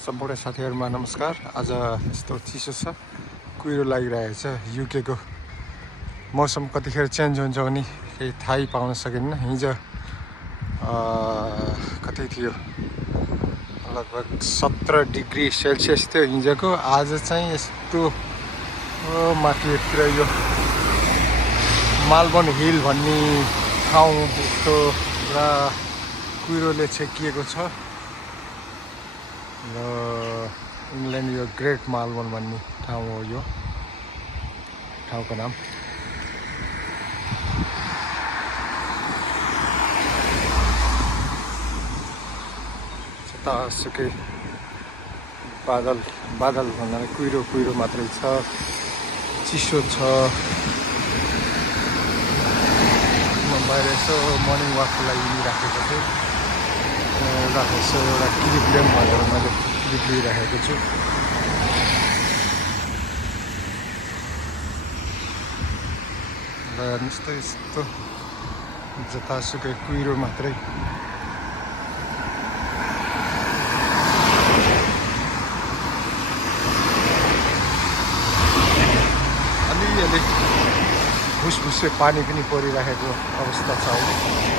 सम्पूर्ण साथीहरुमा नमस्कार। आज यस्तो चिसो छ, कुहिरो लागिरहेको छ। युके को मौसम कतिखेर चेन्ज हुन्छ भने केही थाहै पाउन सकिन्न। हिजो कति थियो, लगभग 17 डिग्री सेल्सियस थियो हिजोको। आज चाहिँ यस्तो माथितिर यो मालबन हिल भन्ने ठाउँ यस्तो पुरा कुहिरोले छेकिएको छ। र इङ्ल्यान्ड यो ग्रेट मालबन भन्ने ठाउँ हो यो ठाउँको नाम। जतासुकै बादल भन्दा कुहिरो मात्रै छ, चिसो छ। म बाहिर यसो मर्निङ वाकको लागि राखेको थिएँ। एउटा क्लिप भनेर मैले क्लिप लिइराखेको छु। र यस्तो जतासुकै कुहिरो मात्रै। अलिअलि भुसभुसे पानी पनि परिराखेको अवस्था छ।